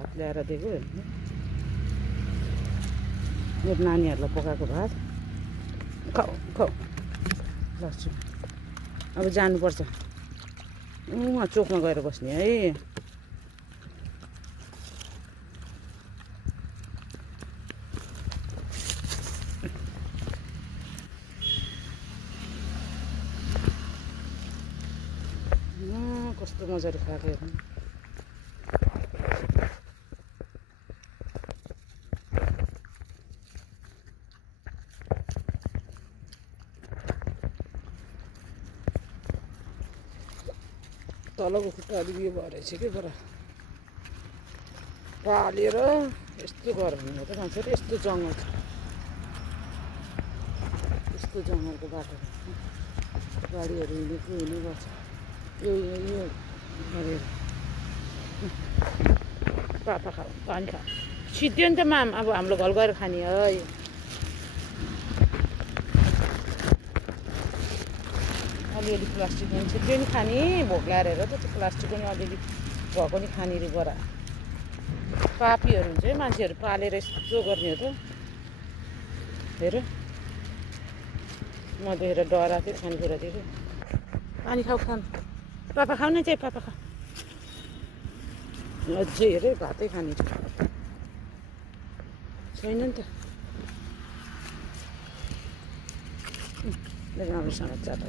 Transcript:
भात ल्याएर दिएको हेर्नु मेरो नानीहरूलाई पकाएको भात खाऊ खाऊ लस्छु अब जानुपर्छ उहाँ चोकमा गएर बस्ने है कस्तो मजाले खाएको हेर्नु तलको खुट्टा अलिक उयो भएर रहेछ कि बडा पालेर यस्तो गरम हो त मान्छेले यस्तो जङ्गल छ यस्तो जङ्गलको बाटो गाडीहरू हिँडेको हिँड्ने गर्छ यो गरेर पापा खाऊ पानी खाऊ सिद्धियो नि त माम अब हाम्रो घर गएर खाने है अलिअलि प्लास्टिक पनि छिट्टै नि खाने भोक लागेर हेर त त्यो प्लास्टिक पनि अलिअलि भएको नि खाने रे बडा पापीहरू हुन्छ है मान्छेहरू पालेर यस्तो गर्ने हो त हेर म त हेर डराएको थिएँ खानेकुरादेखि पानी खाऊ खानु पापा खाऊ न चाहिँ पापा खाऊ अझै हेरे भातै खाने छैन नि त राम्रोसँग चाट